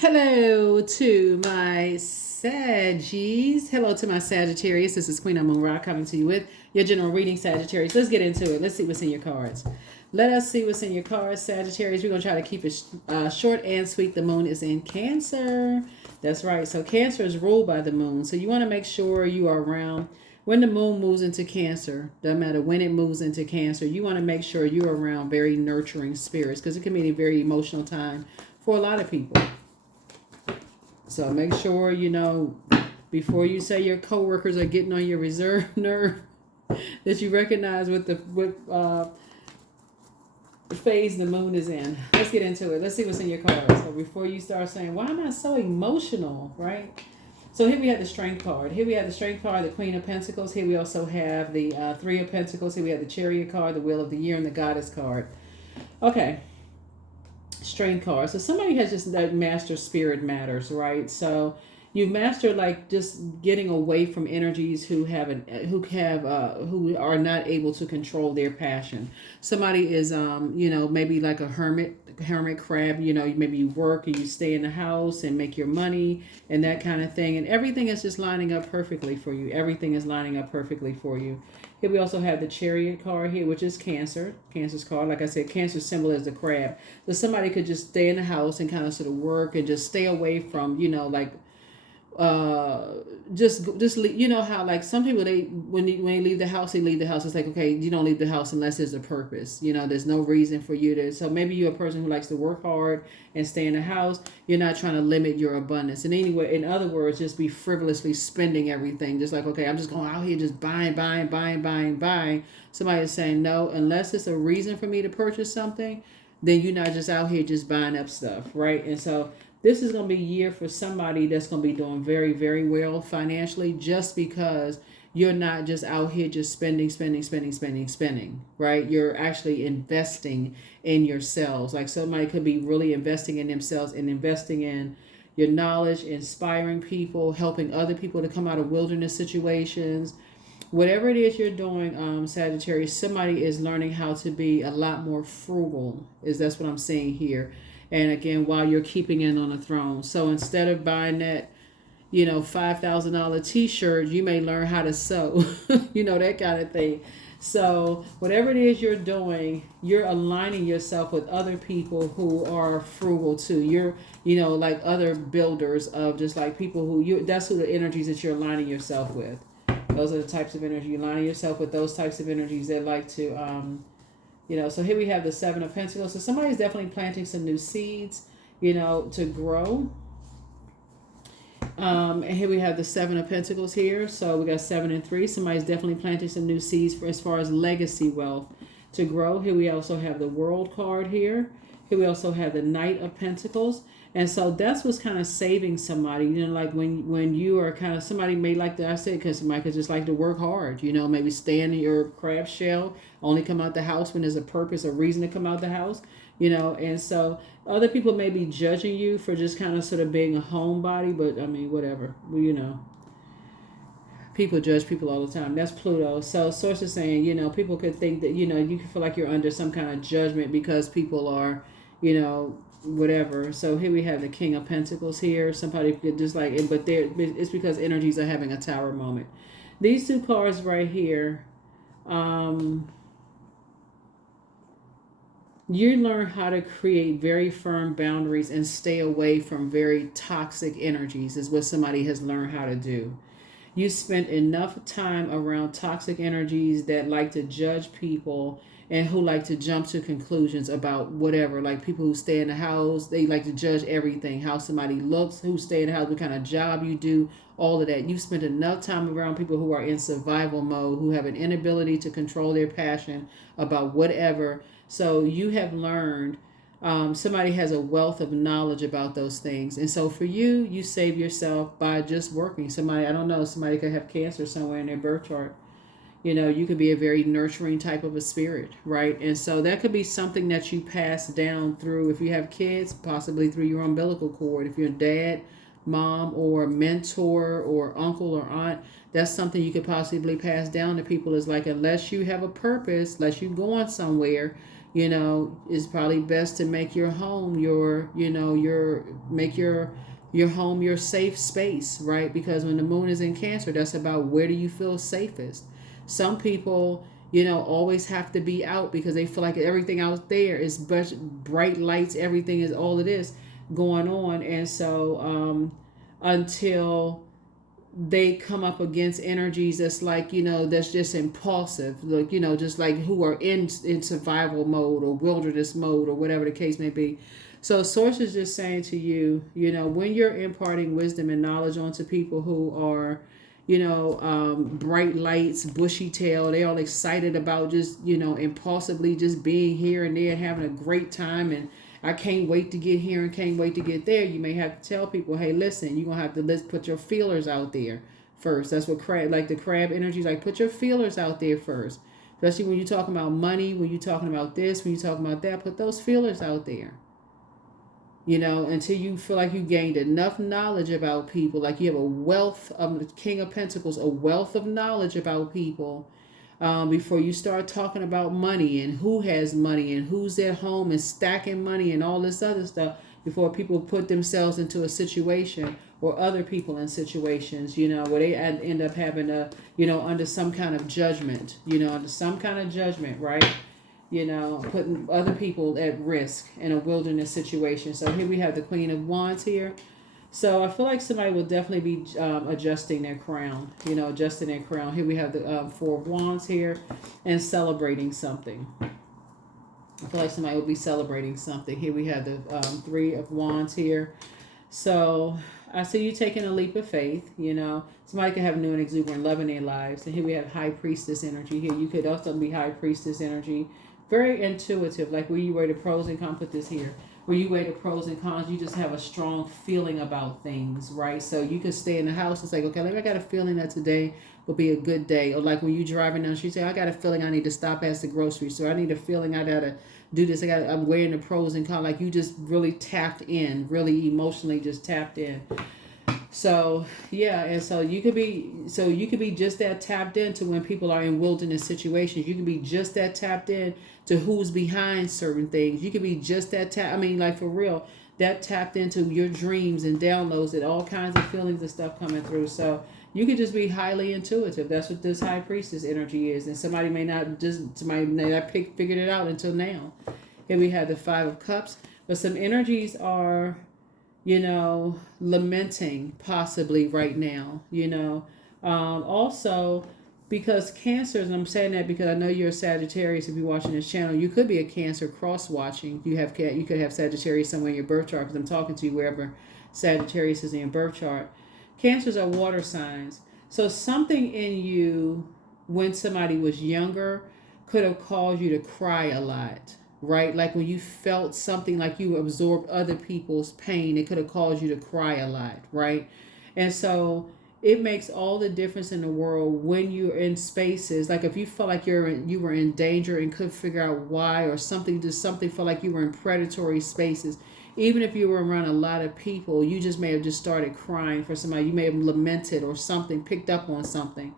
Hello to my Saggies. Hello to my Sagittarius. This is Queen Amun Ra coming to you with your general reading, Sagittarius. Let's get into it. Let's see what's in your cards. Let us see what's in your cards, Sagittarius. We're going to try to keep it short and sweet. The moon is in Cancer. That's right. So Cancer is ruled by the moon. So you want to make sure you are around when the moon moves into Cancer. Doesn't matter when it moves into Cancer. You want to make sure you're around very nurturing spirits because it can be a very emotional time for a lot of people. So make sure, before you say your coworkers are getting on your reserve nerve, that you recognize what phase the moon is in. Let's get into it. Let's see what's in your cards. So before you start saying, why am I so emotional, right? So here we have the Strength card. Here we have the Strength card, the Queen of Pentacles. Here we also have the Three of Pentacles. Here we have the Chariot card, the Wheel of the Year, and the Goddess card. Okay. Strength card. So somebody has just that master spirit matters, right? So you've mastered like just getting away from energies who are not able to control their passion. Somebody is maybe like a hermit crab, maybe you work and you stay in the house and make your money and that kind of thing, and everything is just lining up perfectly for you. Everything is lining up perfectly for you. Here we also have the Chariot card here, which is Cancer. Cancer's card. Like I said, Cancer's symbol is the crab. So somebody could just stay in the house and kind of sort of work and just stay away from, just how like some people, they when they leave the house, it's like, okay, you don't leave the house unless there's a purpose. There's no reason for you to. So maybe you're a person who likes to work hard and stay in the house. You're not trying to limit your abundance in any way. In other words, just be frivolously spending everything, just like, okay, I'm just going out here just buying. Somebody is saying, no, unless it's a reason for me to purchase something, then you're not just out here just buying up stuff, right? And so this is going to be a year for somebody that's going to be doing very, very well financially, just because you're not just out here just spending, right? You're actually investing in yourselves. Like somebody could be really investing in themselves and investing in your knowledge, inspiring people, helping other people to come out of wilderness situations. Whatever it is you're doing, Sagittarius, somebody is learning how to be a lot more frugal. That's what I'm saying here. And again, while you're keeping it on the throne. So instead of buying that, $5,000 t-shirt, you may learn how to sew, that kind of thing. So whatever it is you're doing, you're aligning yourself with other people who are frugal too. You're, like other builders of just like people that's who the energies that you're aligning yourself with. Those are the types of energy you're aligning yourself with. Those types of energies that like to, so here we have the Seven of Pentacles. So somebody's definitely planting some new seeds, to grow. And here we have the Seven of Pentacles here. So we got 7 and 3. Somebody's definitely planting some new seeds for as far as legacy wealth to grow. Here we also have the World card here. Here we also have the Knight of Pentacles. And so that's what's kind of saving somebody, like when you are kind of, somebody may like to, I said, because somebody could just like to work hard, maybe stay in your crab shell, only come out the house when there's a purpose, a reason to come out the house, and so other people may be judging you for just kind of sort of being a homebody, but I mean, whatever, people judge people all the time. That's Pluto. So source is saying, people could think that, you could feel like you're under some kind of judgment because people are, whatever. So here we have the King of Pentacles here. Somebody could just like, but it's because energies are having a tower moment. These two cards right here, you learn how to create very firm boundaries and stay away from very toxic energies is what somebody has learned how to do. You spent enough time around toxic energies that like to judge people and who like to jump to conclusions about whatever, like people who stay in the house, they like to judge everything, how somebody looks, who stay in the house, what kind of job you do, all of that. You've spent enough time around people who are in survival mode, who have an inability to control their passion about whatever. So you have learned, somebody has a wealth of knowledge about those things. And so for you, you save yourself by just working. Somebody, I don't know, somebody could have cancer somewhere in their birth chart. You could be a very nurturing type of a spirit, right? And so that could be something that you pass down through, if you have kids, possibly through your umbilical cord. If you're a dad, mom, or mentor, or uncle or aunt, that's something you could possibly pass down to people. Is like, unless you have a purpose, unless you're going somewhere, It's probably best to make your home your home your safe space, right? Because when the moon is in Cancer, that's about where do you feel safest. Some people, always have to be out because they feel like everything out there is bright lights, everything is all it is going on. And so until they come up against energies that's like, that's just impulsive, like, just like who are in survival mode or wilderness mode or whatever the case may be. So source is just saying to you, when you're imparting wisdom and knowledge onto people who are, bright lights, bushy tail, they all excited about just, impulsively just being here and there, having a great time, and I can't wait to get here and can't wait to get there. You may have to tell people, hey, listen, you're gonna have to put your feelers out there first. That's what the crab energy is like. Put your feelers out there first. Especially when you're talking about money, when you're talking about this, when you're talking about that, put those feelers out there. Until you feel like you gained enough knowledge about people, like you have a wealth of the King of Pentacles, a wealth of knowledge about people, before you start talking about money and who has money and who's at home and stacking money and all this other stuff, before people put themselves into a situation or other people in situations, where they end up having under some kind of judgment, right? Putting other people at risk in a wilderness situation. So here we have the Queen of Wands here. So I feel like somebody will definitely be adjusting their crown, adjusting their crown. Here we have the Four of Wands here and celebrating something. I feel like somebody will be celebrating something. Here we have the Three of Wands here. So I see you taking a leap of faith. Somebody could have new and exuberant love in their lives. And here we have High Priestess energy here. You could also be High Priestess energy. Very intuitive, like where you weigh the pros and cons. Put this here. Where you weigh the pros and cons, you just have a strong feeling about things, right? So you could stay in the house. It's like, okay, I got a feeling that today will be a good day. Or like when you driving down the street, say, I got a feeling I need to stop at the grocery store. I need a feeling I gotta do this. I'm weighing the pros and cons. Like you just really tapped in, really emotionally just tapped in. So yeah, and so you could be just that tapped into when people are in wilderness situations. You can be just that tapped in to who's behind certain things. You could be just that like for real, that tapped into your dreams and downloads and all kinds of feelings and stuff coming through. So you could just be highly intuitive. That's what this High Priestess energy is. And somebody may not figured it out until now. Here we have the Five of Cups, but some energies are lamenting possibly right now, also because Cancers, and I'm saying that because I know you're a Sagittarius. If you're watching this channel, you could be a Cancer cross-watching. You could have Sagittarius somewhere in your birth chart, because I'm talking to you wherever Sagittarius is in your birth chart. Cancers are water signs. So something in you when somebody was younger could have caused you to cry a lot, right? Like when you felt something, like you absorbed other people's pain, it could have caused you to cry a lot, right? And so it makes all the difference in the world when you're in spaces, like if you felt like you were in danger and couldn't figure out why, or something felt like you were in predatory spaces. Even if you were around a lot of people, you just may have just started crying for somebody. You may have lamented or something, picked up on something.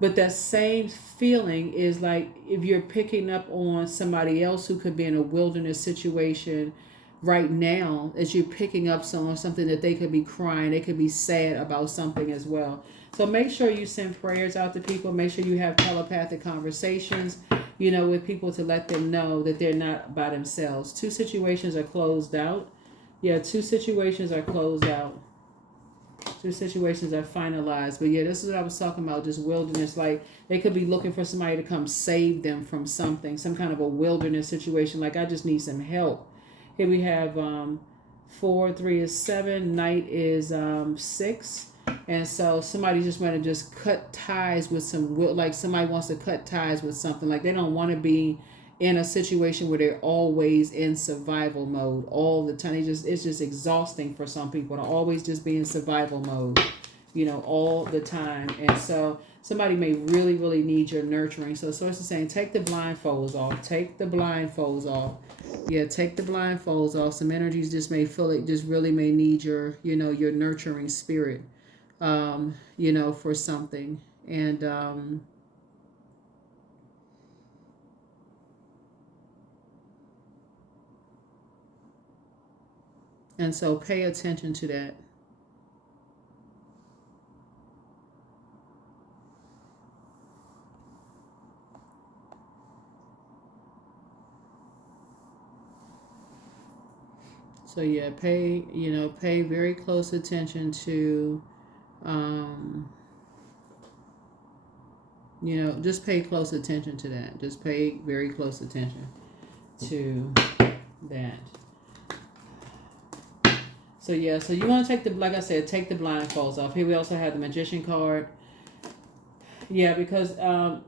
But that same feeling is like if you're picking up on somebody else who could be in a wilderness situation right now, as you're picking up on something that they could be crying, they could be sad about something as well. So make sure you send prayers out to people. Make sure you have telepathic conversations, with people to let them know that they're not by themselves. 2 situations are closed out. Yeah, 2 situations are closed out. 2 situations are finalized. But yeah, this is what I was talking about, just wilderness. Like they could be looking for somebody to come save them from something, some kind of a wilderness situation. Like I just need some help. Here we have 4, 3 is 7, Knight is 6. And so somebody just want to just cut ties with like somebody wants to cut ties with something. Like they don't want to be in a situation where they're always in survival mode all the time. It's just exhausting for some people to always just be in survival mode, all the time. And so somebody may really, really need your nurturing. So source is saying, take the blindfolds off. Take the blindfolds off. Yeah, take the blindfolds off. Some energies just may feel like just really may need your, your nurturing spirit, for something. And, And so pay attention to that. So yeah, pay very close attention to, um, just pay close attention to that. Just pay very close attention to that. So yeah, so you want to take like I said, take the blindfolds off. Here we also have the Magician card. Yeah, because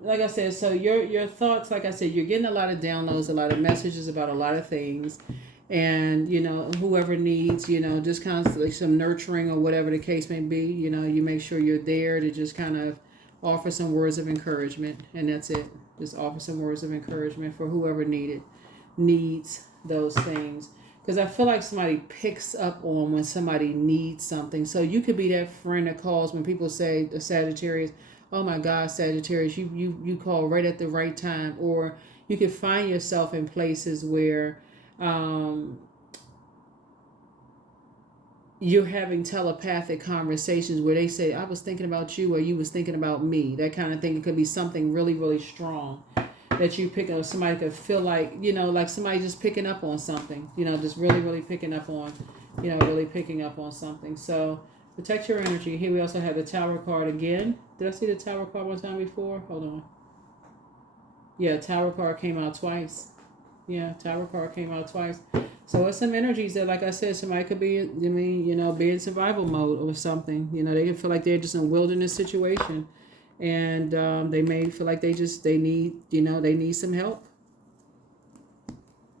like I said, so your thoughts, like I said, you're getting a lot of downloads, a lot of messages about a lot of things, and whoever needs just constantly some nurturing or whatever the case may be, you make sure you're there to just kind of offer some words of encouragement, and that's it. Just offer some words of encouragement for whoever needs those things. Because I feel like somebody picks up on when somebody needs something. So you could be that friend that calls when people say the Sagittarius, oh my God, Sagittarius, you call right at the right time. Or you could find yourself in places where um, you're having telepathic conversations where they say, I was thinking about you, or you was thinking about me. That kind of thing. It could be something really, really strong that you pick up. Somebody could feel like, like somebody just picking up on something, just really, really picking up on, really picking up on something. So protect your energy. Here we also have the Tower card again. Did I see the Tower card one time before? Hold on. Yeah, Tower card came out twice. Yeah, Tower card came out twice. So it's some energies that, like I said, somebody could be, be in survival mode or something. They can feel like they're just in a wilderness situation. And they may feel like they need some help.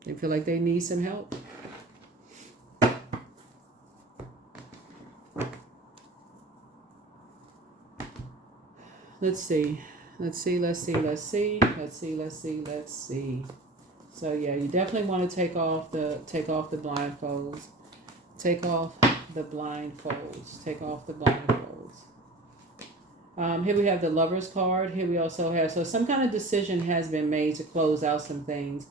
They feel like they need some help. Let's see. So yeah, you definitely want to take off the blindfolds. Take off the blindfolds. Take off the blindfolds. Here we have the Lover's card. Here we also have, so some kind of decision has been made to close out some things.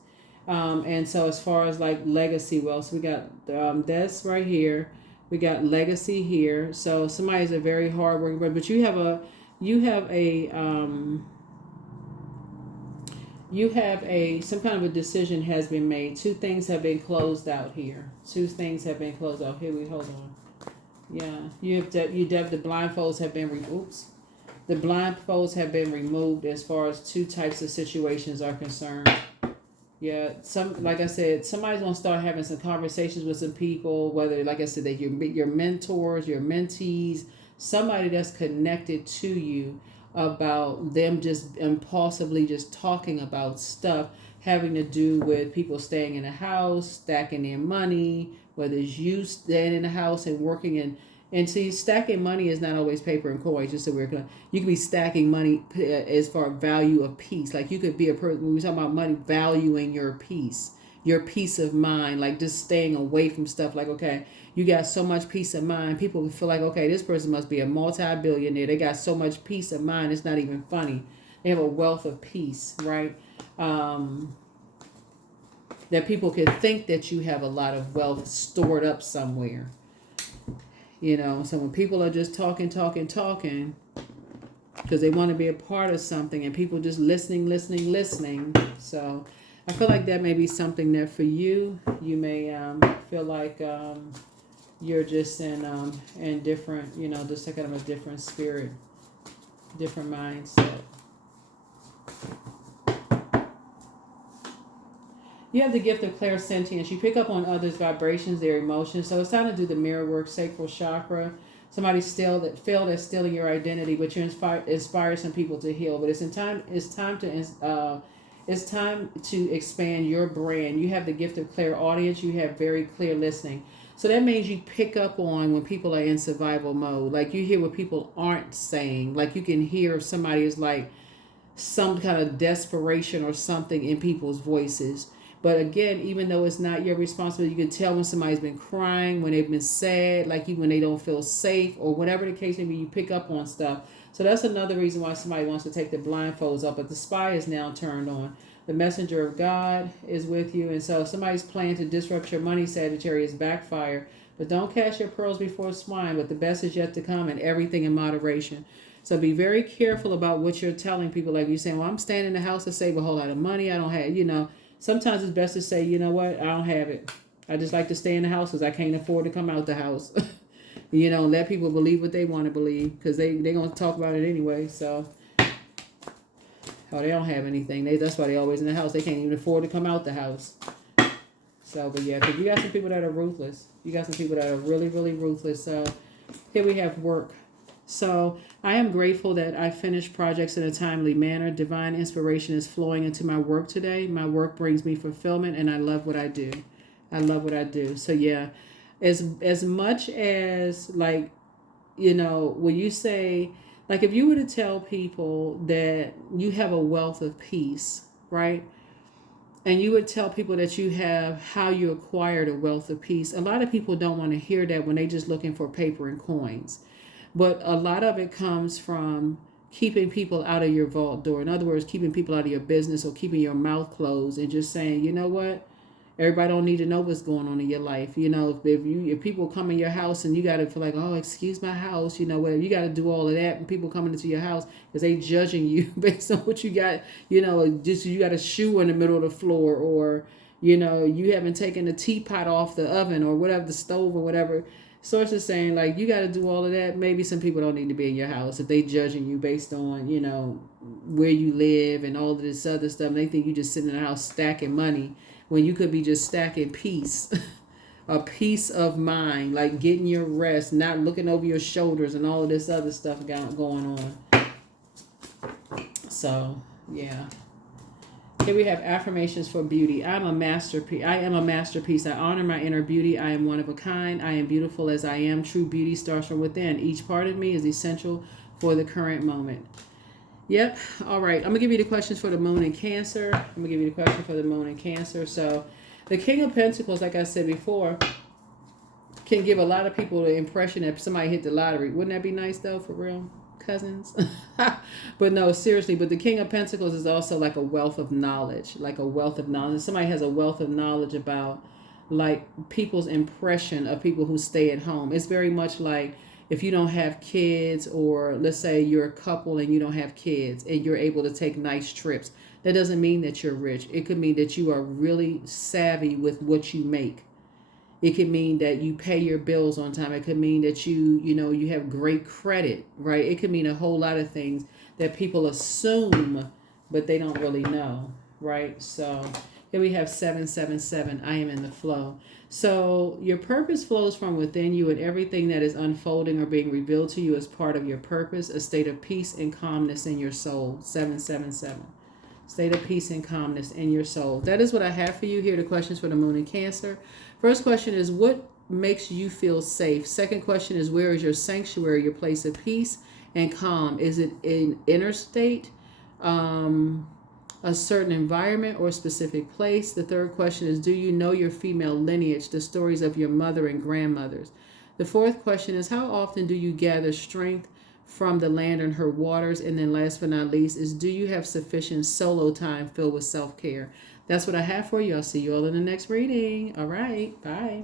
And so as far as like legacy wealth, so we got this right here. We got legacy here. So somebody's a very hardworking person, but you have some kind of a decision has been made. Two things have been closed out here. Two things have been closed out. Here we hold on. Yeah, the blindfolds have been removed. The blindfolds have been removed as far as two types of situations are concerned. Yeah, like I said, somebody's gonna start having some conversations with some people, whether, like I said, that your mentors, your mentees, somebody that's connected to you, about them just impulsively just talking about stuff having to do with people staying in the house, stacking their money, whether it's you staying in the house and working and see, stacking money is not always paper and coins. Just so you could be stacking money as far as value of peace. Like you could be a person, when we talk about money, valuing your peace of mind, like just staying away from stuff. Like, okay, you got so much peace of mind. People feel like, okay, this person must be a multi-billionaire. They got so much peace of mind. It's not even funny. They have a wealth of peace, right? That people could think that you have a lot of wealth stored up somewhere. So when people are just talking, because they want to be a part of something, and people just listening. So I feel like that may be something that for you, you may feel like you're just in different, just kind of a different spirit, different mindset. You have the gift of clairsentience. You pick up on others' vibrations, their emotions. So it's time to do the mirror work, sacral chakra. Somebody failed at stealing your identity, but you inspire some people to heal. But it's time to expand your brand. You have the gift of clairaudience. You have very clear listening. So that means you pick up on when people are in survival mode. Like you hear what people aren't saying. Like you can hear if somebody is like some kind of desperation or something in people's voices. But again, even though it's not your responsibility, you can tell when somebody's been crying, when they've been sad, like when they don't feel safe, or whatever the case may be, you pick up on stuff. So that's another reason why somebody wants to take the blindfolds up. But the spy is now turned on. The messenger of God is with you. And so if somebody's planning to disrupt your money, Sagittarius, backfire. But don't cast your pearls before swine, but the best is yet to come, and everything in moderation. So be very careful about what you're telling people. Like you're saying, well, I'm staying in the house to save a whole lot of money. I don't have, sometimes it's best to say, you know what, I don't have it. I just like to stay in the house because I can't afford to come out the house. Let people believe what they want to believe, because they're going to talk about it anyway. So, they don't have anything. That's why they always in the house. They can't even afford to come out the house. So, but yeah, because you got some people that are ruthless. You got some people that are really, really ruthless. So here we have work. So I am grateful that I finished projects in a timely manner. Divine inspiration is flowing into my work today. My work brings me fulfillment, and I love what I do. I love what I do. So yeah, as much as when you say, like, if you were to tell people that you have a wealth of peace, right? And you would tell people that you have how you acquired a wealth of peace. A lot of people don't want to hear that when they're just looking for paper and coins. But a lot of it comes from keeping people out of your vault door. In other words, keeping people out of your business, or keeping your mouth closed and just saying, you know what? Everybody don't need to know what's going on in your life. If people come in your house and you got to feel like, oh, excuse my house, whatever, you got to do all of that. And people coming into your house because they judging you based on what you got, just you got a shoe in the middle of the floor, or, you haven't taken the teapot off the oven or whatever, the stove or whatever. Sources saying, like, you got to do all of that. Maybe some people don't need to be in your house if they judging you based on, where you live and all of this other stuff. And they think you just sitting in the house stacking money, when you could be just stacking peace, a peace of mind, like getting your rest, not looking over your shoulders and all of this other stuff going on. So, yeah. Here we have affirmations for beauty. I am a masterpiece. I honor my inner beauty. I am one of a kind. I am beautiful as I am. True beauty starts from within. Each part of me is essential for the current moment. Yep. All right. I'm going to give you the questions for the moon in Cancer. So the King of Pentacles, like I said before, can give a lot of people the impression that somebody hit the lottery. Wouldn't that be nice, though, for real? Cousins? But no, seriously. But the King of Pentacles is also like a wealth of knowledge. Somebody has a wealth of knowledge about, like, people's impression of people who stay at home. It's very much like, if you don't have kids, or let's say you're a couple and you don't have kids and you're able to take nice trips, that doesn't mean that you're rich. It could mean that you are really savvy with what you make. It could mean that you pay your bills on time. It could mean that you have great credit, right? It could mean a whole lot of things that people assume, but they don't really know, right? So here we have 777. I am in the flow. So your purpose flows from within you, and everything that is unfolding or being revealed to you is part of your purpose, a state of peace and calmness in your soul. 777. State of peace and calmness in your soul. That is what I have for you here. The questions for the moon in Cancer. First question is, what makes you feel safe? Second question is, where is your sanctuary, your place of peace and calm? Is it an inner state, a certain environment, or a specific place? The third question is, do you know your female lineage, the stories of your mother and grandmothers? The fourth question is, how often do you gather strength from the land and her waters? And then last but not least is, do you have sufficient solo time filled with self-care? That's what I have for you. I'll see you all in the next reading. All right. Bye.